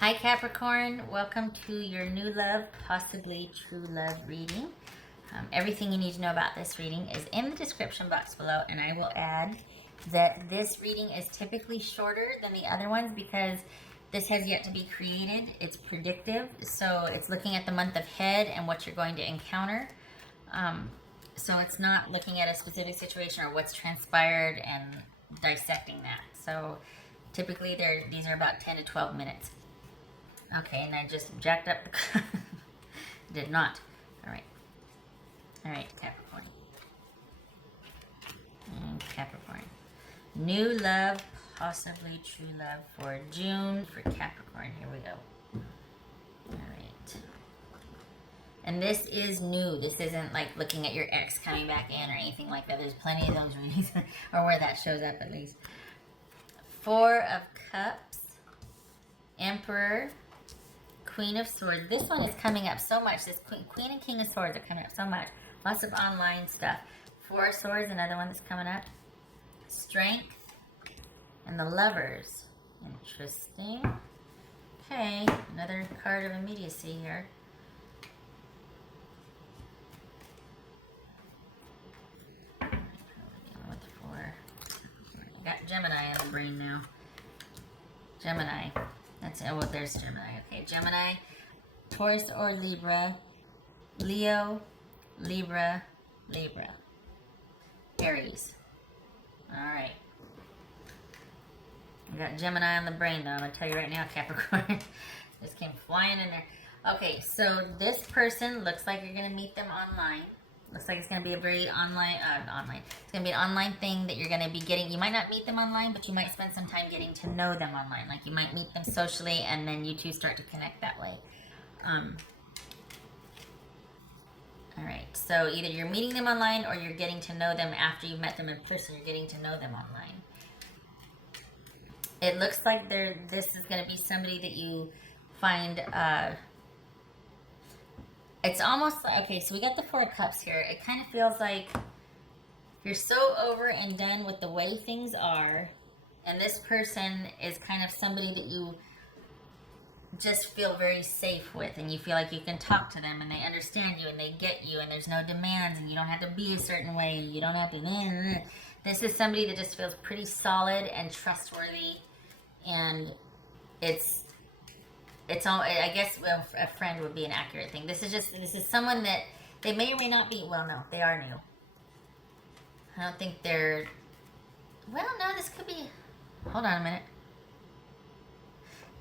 Hi Capricorn, welcome to your new love, possibly true love reading. Everything you need to know about this reading is in the description box below, and I will add that this reading is typically shorter than the other ones because this has yet to be created. It's predictive, so it's looking at the month ahead and what you're going to encounter. So it's not looking at a specific situation or what's transpired and dissecting that. So typically these are about 10 to 12 minutes. Okay, and I just jacked up the did not. Alright. Alright, Capricorn. Capricorn. New love, possibly true love for June for Capricorn. Here we go. Alright. And this is new. This isn't like looking at your ex coming back in or anything like that. There's plenty of those readings, or where that shows up at least. Four of Cups. Emperor. Queen of Swords. This one is coming up so much. This Queen and King of Swords are coming up so much. Lots of online stuff. Four of Swords, another one that's coming up. Strength. And the Lovers. Interesting. Okay, another card of immediacy here. With four. I got Gemini in the brain now. Gemini. That's, oh, well, there's Gemini. Okay, Gemini, Taurus or Libra, Leo, Libra, Libra, Aries. All right. I got Gemini on the brain, though. I'm going to tell you right now, Capricorn. This came flying in there. Okay, so this person looks like you're going to meet them online. Looks like it's going to be a very it's going to be an online thing that you're going to be getting. You might not meet them online, but you might spend some time getting to know them online. Like you might meet them socially, and then you two start to connect that way. All right, so either you're meeting them online or you're getting to know them after you've met them in person. You're getting to know them online. It looks like this is going to be somebody that you find... it's almost like, okay, so we got the Four of Cups here. It kind of feels like you're so over and done with the way things are, and this person is kind of somebody that you just feel very safe with, and you feel like you can talk to them, and they understand you, and they get you, and there's no demands, and you don't have to be a certain way, and you don't have to... This is somebody that just feels pretty solid and trustworthy, and it's all, I guess, well, a friend would be an accurate thing. This is someone that they may or may not be, well, no, they are new. I don't think they're, well, no, this could be, hold on a minute.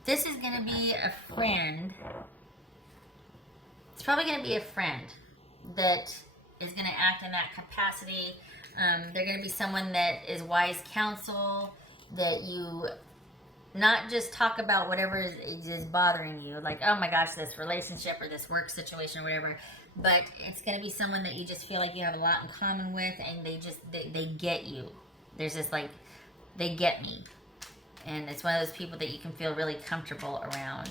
This is going to be a friend. It's probably going to be a friend that is going to act in that capacity. They're going to be someone that is wise counsel, that you not just talk about whatever is bothering you, like, oh my gosh, this relationship or this work situation or whatever, but it's going to be someone that you just feel like you have a lot in common with, and they get you. There's this, like, they get me. And it's one of those people that you can feel really comfortable around.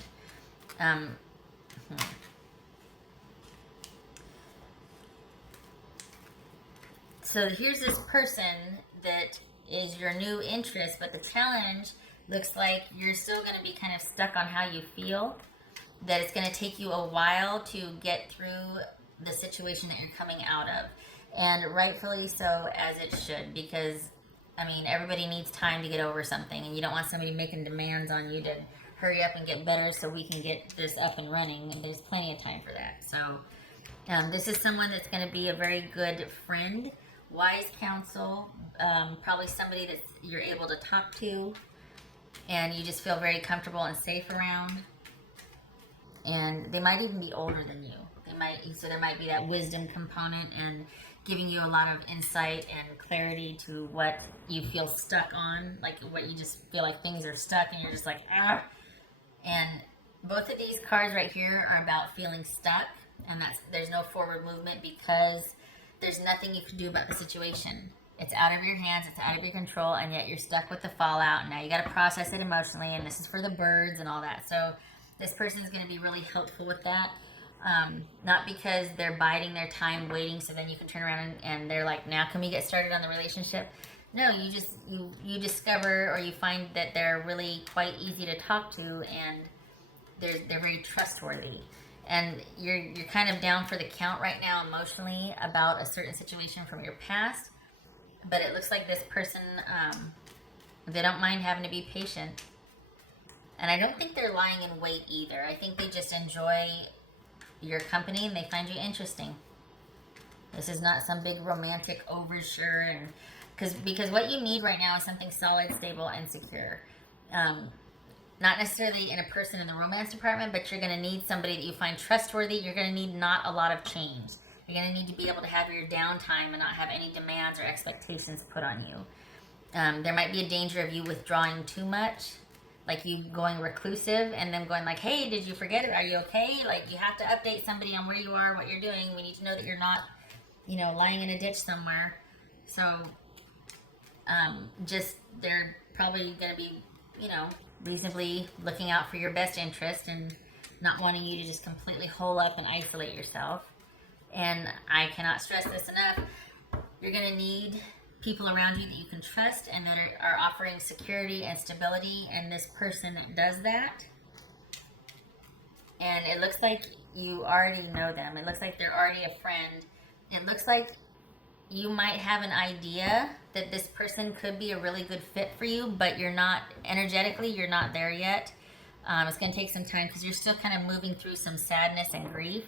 So here's this person that is your new interest, but the challenge looks like you're still going to be kind of stuck on how you feel, that it's going to take you a while to get through the situation that you're coming out of. And rightfully so, as it should, because, I mean, everybody needs time to get over something, and you don't want somebody making demands on you to hurry up and get better so we can get this up and running, and there's plenty of time for that. So this is someone that's going to be a very good friend, wise counsel, probably somebody that you're able to talk to, and you just feel very comfortable and safe around. And they might even be older than you. So there might be that wisdom component and giving you a lot of insight and clarity to what you feel stuck on, like what you just feel like things are stuck and you're just like, ah. And both of these cards right here are about feeling stuck, and there's no forward movement because there's nothing you can do about the situation. It's out of your hands, it's out of your control, and yet you're stuck with the fallout, and now you got to process it emotionally, and this is for the birds and all that. So this person is going to be really helpful with that. Not because they're biding their time waiting so then you can turn around and they're like, now can we get started on the relationship? No, you discover, or you find that they're really quite easy to talk to, and they're very trustworthy. And you're kind of down for the count right now emotionally about a certain situation from your past. But it looks like this person, they don't mind having to be patient. And I don't think they're lying in wait either. I think they just enjoy your company and they find you interesting. This is not some big romantic overture, and because what you need right now is something solid, stable, and secure. Not necessarily in a person in the romance department, but you're going to need somebody that you find trustworthy. You're going to need not a lot of change. You're going to need to be able to have your downtime and not have any demands or expectations put on you. There might be a danger of you withdrawing too much, like you going reclusive and then going like, hey, did you forget it? Are you okay? Like, you have to update somebody on where you are, what you're doing. We need to know that you're not, lying in a ditch somewhere. So, just, they're probably going to be, reasonably looking out for your best interest and not wanting you to just completely hole up and isolate yourself. And I cannot stress this enough. You're going to need people around you that you can trust and that are offering security and stability, and this person does that. And it looks like you already know them. It looks like they're already a friend. It looks like you might have an idea that this person could be a really good fit for you, but you're not, energetically, you're not there yet. It's going to take some time because you're still kind of moving through some sadness and grief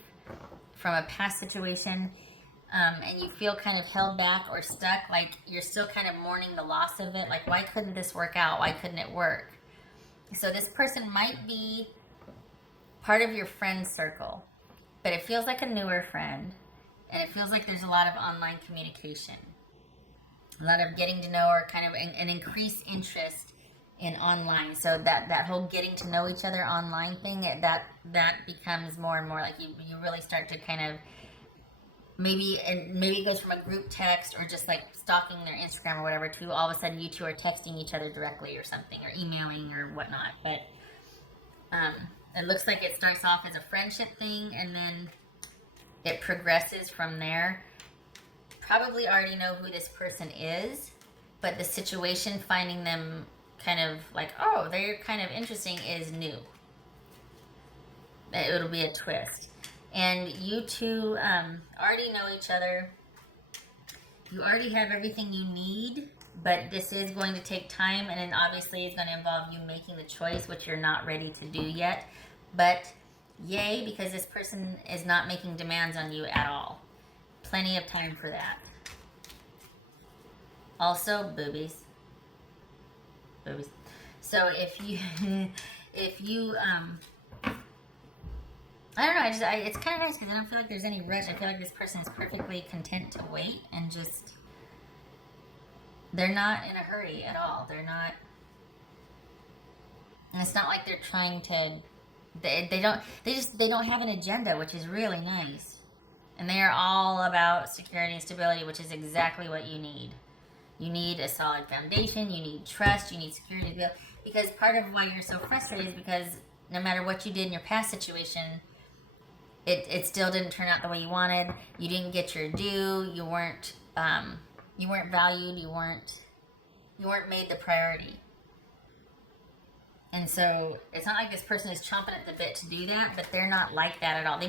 from a past situation. And you feel kind of held back or stuck, like you're still kind of mourning the loss of it. Like, why couldn't this work out? Why couldn't it work? So this person might be part of your friend circle, but it feels like a newer friend. And it feels like there's a lot of online communication, a lot of getting to know, or kind of an increased interest in online. So that whole getting to know each other online thing, that becomes more and more like you really start to kind of maybe it goes from a group text or just like stalking their Instagram or whatever to all of a sudden you two are texting each other directly or something, or emailing or whatnot. But it looks like it starts off as a friendship thing and then it progresses from there. Probably already know who this person is, but the situation, finding them kind of like, oh, they're kind of interesting, is new. It'll be a twist. And you two already know each other. You already have everything you need, but this is going to take time, and then obviously it's going to involve you making the choice, which you're not ready to do yet. But yay, because this person is not making demands on you at all. Plenty of time for that. Also, boobies. So if you, I don't know, it's kind of nice because I don't feel like there's any rush. I feel like this person is perfectly content to wait and just, they're not in a hurry at all. They're not, and it's not like they're trying to, they don't have an agenda, which is really nice. And they are all about security and stability, which is exactly what you need. You need a solid foundation, you need trust, you need security. Because part of why you're so frustrated is because no matter what you did in your past situation, it still didn't turn out the way you wanted. You didn't get your due, you weren't valued, you weren't made the priority. And so it's not like this person is chomping at the bit to do that, but they're not like that at all.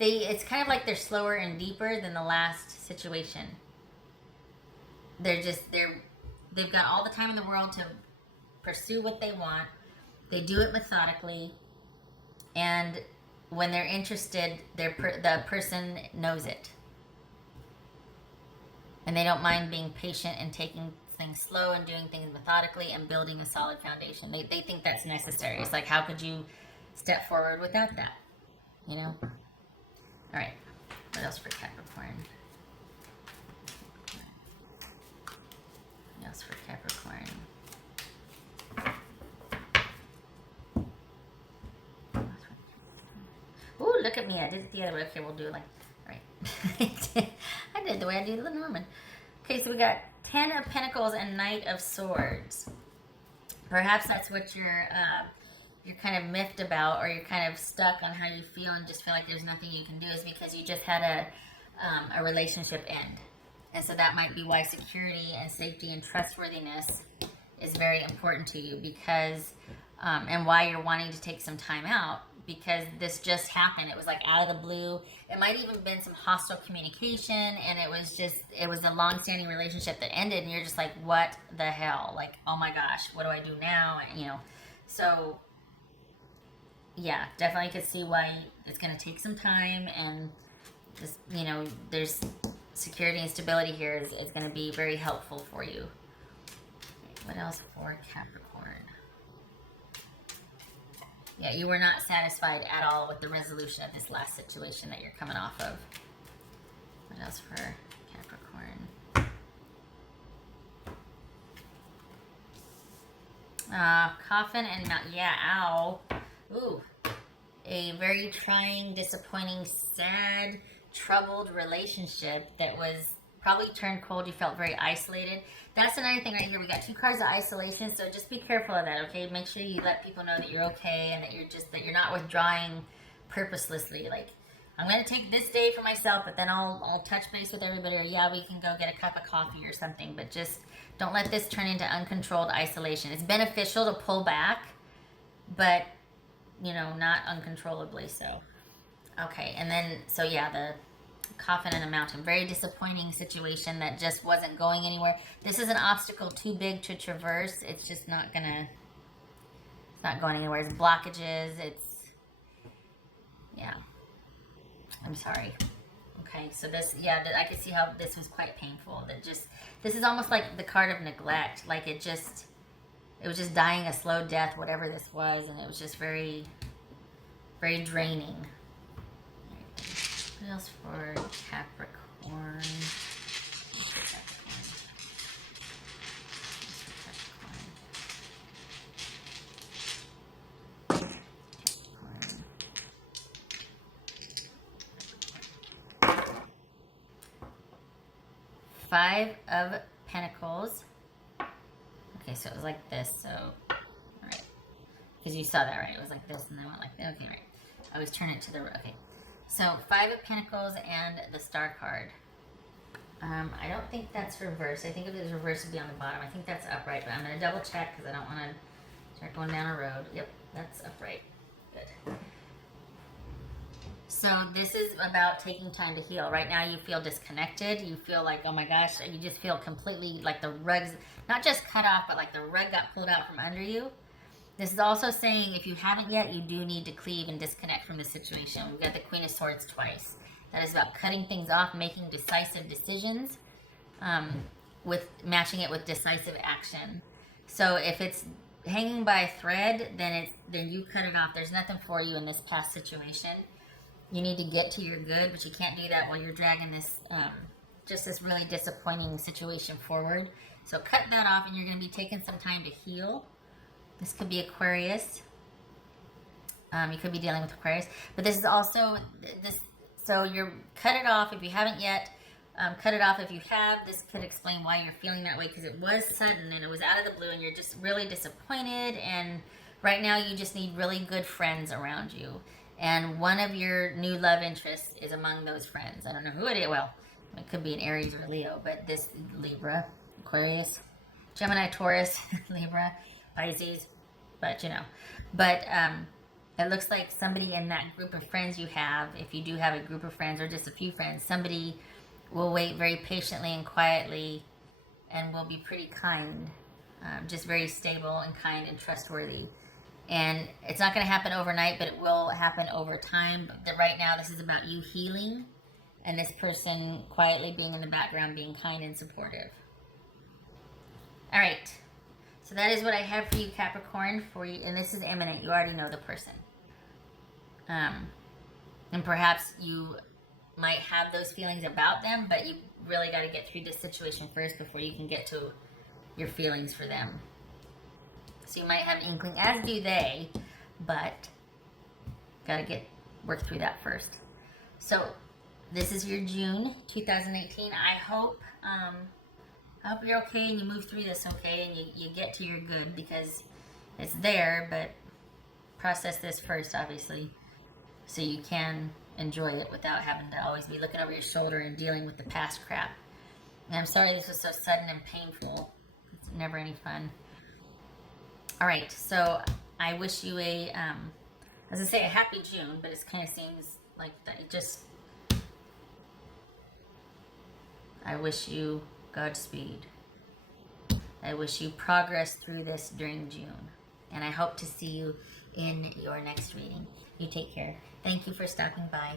It's kind of like they're slower and deeper than the last situation. They've got all the time in the world to pursue what they want. They do it methodically, and when they're interested, the person knows it. And they don't mind being patient and taking things slow and doing things methodically and building a solid foundation. They think that's necessary. It's like, how could you step forward without that? All right. What else for Capricorn? What else for Capricorn? Ooh, look at me. I did it the other way. Okay, we'll do it like, all right. I did it the way I do the Norman. Okay, so we got 10 of Pentacles and Knight of Swords. Perhaps that's what you're kind of miffed about, or you're kind of stuck on how you feel and just feel like there's nothing you can do, is because you just had a relationship end. And so that might be why security and safety and trustworthiness is very important to you, because and why you're wanting to take some time out, because this just happened. It was like out of the blue. It might even been some hostile communication, and it was a long-standing relationship that ended, and you're just like, what the hell? Like, oh my gosh, what do I do now? And, you know, so yeah, definitely could see why it's going to take some time, and just, you know, there's security and stability here is going to be very helpful for you. What else for Capricorn? Yeah, you were not satisfied at all with the resolution of this last situation that you're coming off of. What else for Capricorn? Coffin and mount. Yeah, ow. Ooh. A very trying, disappointing, sad, troubled relationship that was probably turned cold. You felt very isolated. That's another thing right here. We got 2 cards of isolation, so just be careful of that, okay? Make sure you let people know that you're okay and that you're not withdrawing purposelessly. Like, I'm going to take this day for myself, but then I'll touch base with everybody, or yeah, we can go get a cup of coffee or something, but just don't let this turn into uncontrolled isolation. It's beneficial to pull back, but, you know, not uncontrollably so. Okay, and then, so yeah, the coffin and a mountain. Very disappointing situation that just wasn't going anywhere. This is an obstacle too big to traverse. It's just not gonna, it's not going anywhere. It's blockages. It's, yeah. I'm sorry. Okay, so this, yeah, I could see how this was quite painful. That just, this is almost like the card of neglect. Like it was just dying a slow death, whatever this was, and it was just very, very draining. What else for Capricorn? Five of Pentacles. Okay, so it was like this, so, alright. Because you saw that, right? It was like this, and then went like that. Okay, right. I always turn it to the, okay. So, 5 of Pentacles and the Star card. I don't think that's reversed. I think if it was reversed, it would be on the bottom. I think that's upright, but I'm going to double check because I don't want to start going down a road. Yep, that's upright. Good. So, this is about taking time to heal. Right now, you feel disconnected. You feel like, oh my gosh, you just feel completely like the rug's, not just cut off, but like the rug got pulled out from under you. This is also saying if you haven't yet, you do need to cleave and disconnect from the situation. We've got the Queen of Swords twice. That is about cutting things off, making decisive decisions, with matching it with decisive action. So if it's hanging by a thread, then you cut it off. There's nothing for you in this past situation. You need to get to your good, but you can't do that while you're dragging this, just this really disappointing situation forward. So cut that off, and you're going to be taking some time to heal. This could be Aquarius. You could be dealing with Aquarius. But this is also, so you're cut it off if you haven't yet. Cut it off if you have. This could explain why you're feeling that way, because it was sudden and it was out of the blue and you're just really disappointed. And right now you just need really good friends around you. And one of your new love interests is among those friends. I don't know who it is. Well, it could be an Aries or Leo, but this Libra, Aquarius, Gemini, Taurus, Libra, Pisces, but you know, it looks like somebody in that group of friends you have, if you do have a group of friends or just a few friends, somebody will wait very patiently and quietly and will be pretty kind, just very stable and kind and trustworthy. And it's not going to happen overnight, but it will happen over time. But right now, this is about you healing and this person quietly being in the background, being kind and supportive. All right. So that is what I have for you, Capricorn, and this is imminent. You already know the person. And perhaps you might have those feelings about them, but you really got to get through this situation first before you can get to your feelings for them. So you might have an inkling, as do they, but got to work through that first. So this is your June 2018. I hope you're okay and you move through this okay and you get to your good, because it's there, but process this first, obviously, so you can enjoy it without having to always be looking over your shoulder and dealing with the past crap. And I'm sorry this was so sudden and painful. It's never any fun. All right, so I wish you a was gonna say a happy June, but it kind of seems like that. I wish you Godspeed. I wish you progress through this during June. And I hope to see you in your next reading. You take care. Thank you for stopping by.